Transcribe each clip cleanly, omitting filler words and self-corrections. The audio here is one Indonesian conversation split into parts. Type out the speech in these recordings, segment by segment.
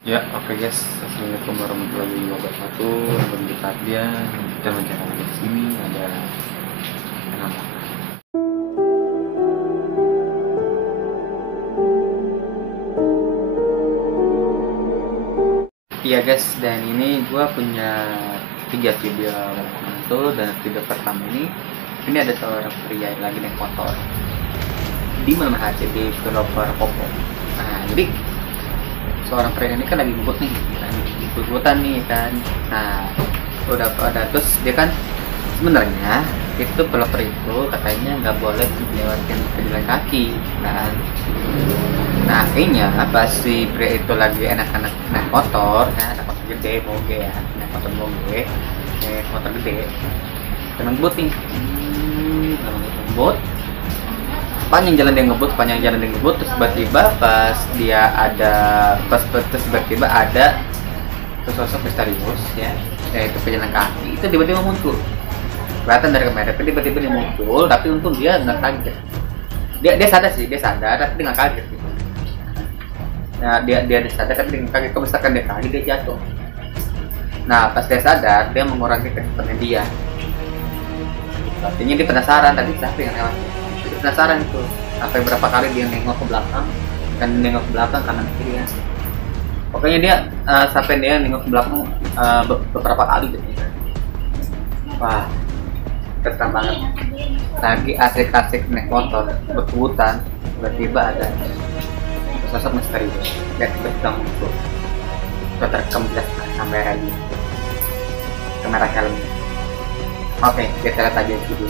Ya, oke guys. Assalamualaikum warahmatullahi wabarakatuh. Berkat dia kita mencari di sini ada nama. Iya guys, dan ini gue punya 3 video itu, dan video pertama ini ada seorang pria lagi naik motor di mana aja di developer Popo. Nah, jadi seorang pria ini kan lagi ngebut nih, kan ngebut-ngebutan nih kan. Nah, udah terus dia kan sebenarnya itu developer itu katanya nggak boleh lewatin pejalan kaki kan. Nah, kayaknya pas si pria itu lagi enak-enak naik motor, ya, naik motor gede, moge ya, naik motor moge, naik motor gede, kena ngebut nih, ngebut. Panjang jalan dia ngebut, terus tiba-tiba pas tiba-tiba ada sosok misterius ya, yaitu pejalan kaki itu tiba-tiba muncul, kelihatan dari kamera, tiba-tiba dia muncul, tapi untung dia nggak kaget. Dia sadar tapi dia nggak kaget gitu. Nah, dia sadar tapi dia nggak kaget. Kalau misalkan dia kaget, dia jatuh. Nah, pas dia sadar, dia mengurangi kecepatannya dia. Artinya dia penasaran tadi siapa yang lewat. Dia penasaran itu. Sampai berapa kali dia nengok ke belakang kanan kiri ya. Pokoknya dia sampai dia nengok ke belakang beberapa kali gitu. Wah, keren banget. Lagi asik-asik naik motor berkebutan, tiba-tiba ada sosok misterius dan tiba-tiba muncul. Terekam jelas kamera helm. Oke, kita lihat aja video.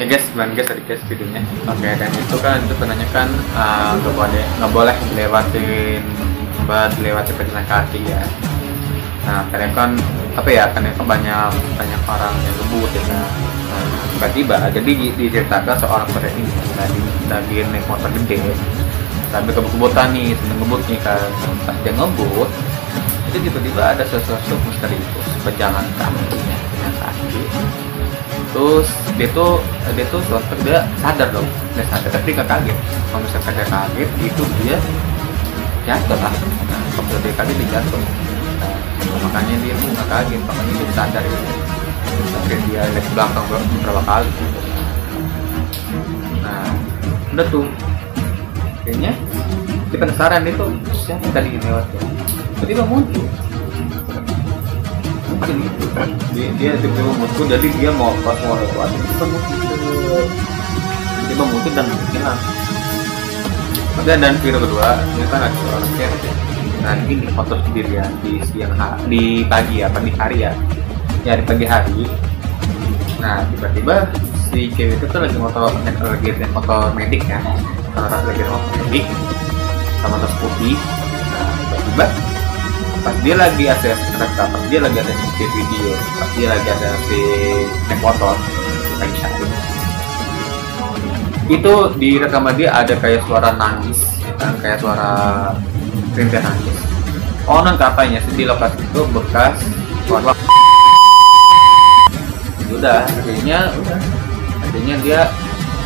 Ya guys, sebenarnya guys tadi guys videonya. Oke, dan itu penanyakan nggak boleh lewatin pejalan kaki ya. Nah, karena kan karena banyak orang yang ngebut ya kan. Nah, tiba-tiba jadi diceritakan seorang pria ini lagi naik motor gede, sambil kebut-kebutan nih, sedang ngebut nih kan. Pas dia ngebut, itu tiba-tiba ada sosok misterius pejalan kaki. Terus dia tuh suatu dia sadar dong, dia sadar tapi nggak kaget. Kalau misalkan dia kaget itu dia jatuh lah. Nah, kalau dia kaget dia jatuh. Nah, makanya dia tuh nggak kaget, makanya dia sadar itu. Tapi dia lihat ke belakang beberapa kali. Nah, udah tuh kayaknya dia penasaran itu siapa tadi yang lewat ya. Tiba-tiba muncul. Dia tiba-tiba muncul, jadi dia mau lewat tiba-tiba muncul dan hilang. Dan video kedua dia kan ada orang cewek. Nah, ini foto sendirian di pagi hari ya, di pagi hari. Nah, tiba-tiba si cewek itu tuh lagi naik motor medik ya, lagi motor medik sama tas putih. Nah, tiba-tiba pas dia lagi ada video, pas dia lagi ada si naik motor lagi sharing, itu di rekaman dia ada kayak suara nangis ya kan, kayak suara rintihan nangis. Konon katanya di lokasi itu bekas suara akhirnya dia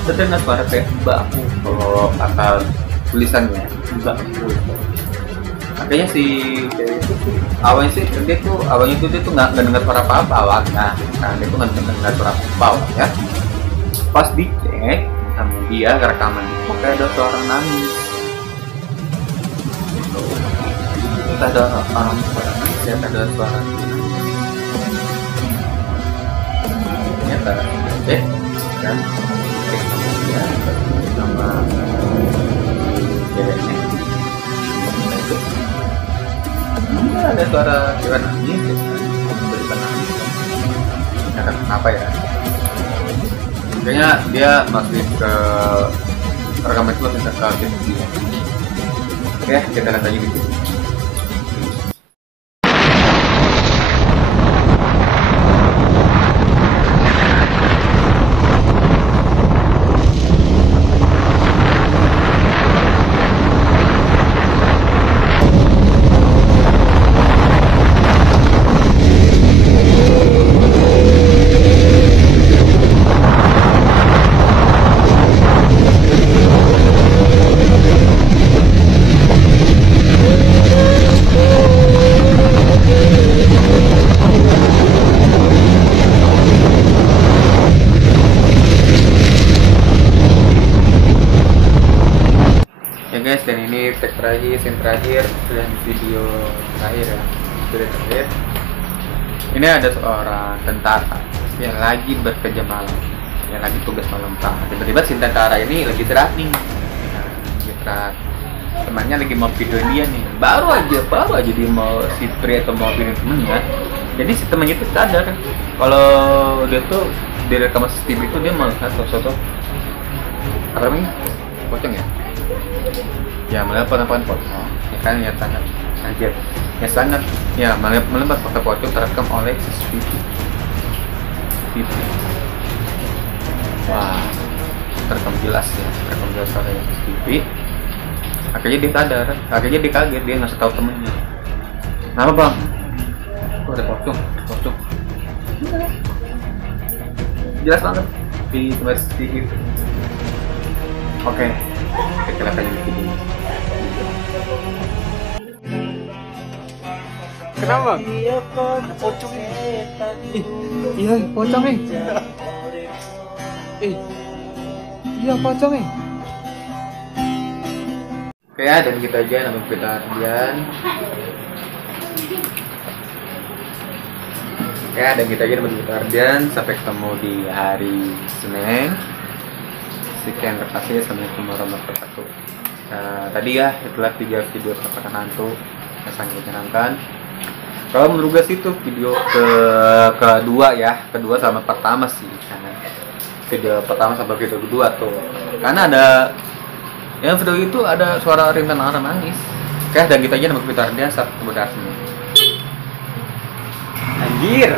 terdengar suara kayak mbakku, kalau kata tulisannya mbakku. Makanya si cewek itu awalnya dia tuh nggak dengar suara apa-apa awalnya. Nah, dia tuh nggak dengar suara apa-apa awalnya. Pas dicek sama dia rekaman, kok kayak ada suara nangis. Entah ada orang nangis ya, ada suara kita cek kan, cek sama dia sama ceweknya. Nah itu ada suara cewek nangis gitu. Dari nangis kan, kenapa ya, kayaknya dia masukin ke rekaman itu, masukin ke video. Oke, kita lihat aja gitu. Ya guys, dan ini tag terakhir, scene terakhir dan video terakhir ya, video terakhir. Ini ada seorang tentara yang lagi bekerja malam, yang lagi tugas malam pak. Tiba-tiba si tentara ini lagi istirahat nih, istirahat. Temannya lagi mau videoin dia nih, baru aja dia mau si pria atau mau videoin temennya. Jadi si temannya itu sadar kalau dia tuh direkam CCTV itu dia melihat sosok apa namanya, pocong ya melihat penampakan pocong, ya kan, ya sangat anjir, ya sangat ya melihat foto pocong terekam oleh CCTV. Wah, terekam jelas ya, terekam jelas oleh CCTV. Akhirnya dia sadar, akhirnya dia kaget, dia ngasih tahu temennya. Kenapa bang? Kok ada pocong? Jelas banget di tempat CCTV itu. Oke, kita lihat aja di video. Kenapa? Pocong. Iya, pocong nih. Iya, pocong nih. Oke ya, dan kita aja nama kita Ardian. Ya, dan kita aja nama kita Ardian. Sampai ketemu di hari Senin. Sekian terima kasih, assalamualaikum warahmatullahi wabarakatuh. Nah, tadi ya itulah 3 video penampakan hantu yang sangat menyenangkan. Kalau menurut gue sih itu video kedua sama pertama sih, karena video pertama sama video kedua tuh, karena ada yang video itu ada suara rintan orang nangis. Oke, dan kita aja nama kita Ardian, saat ketemu di Ardian. Anjir.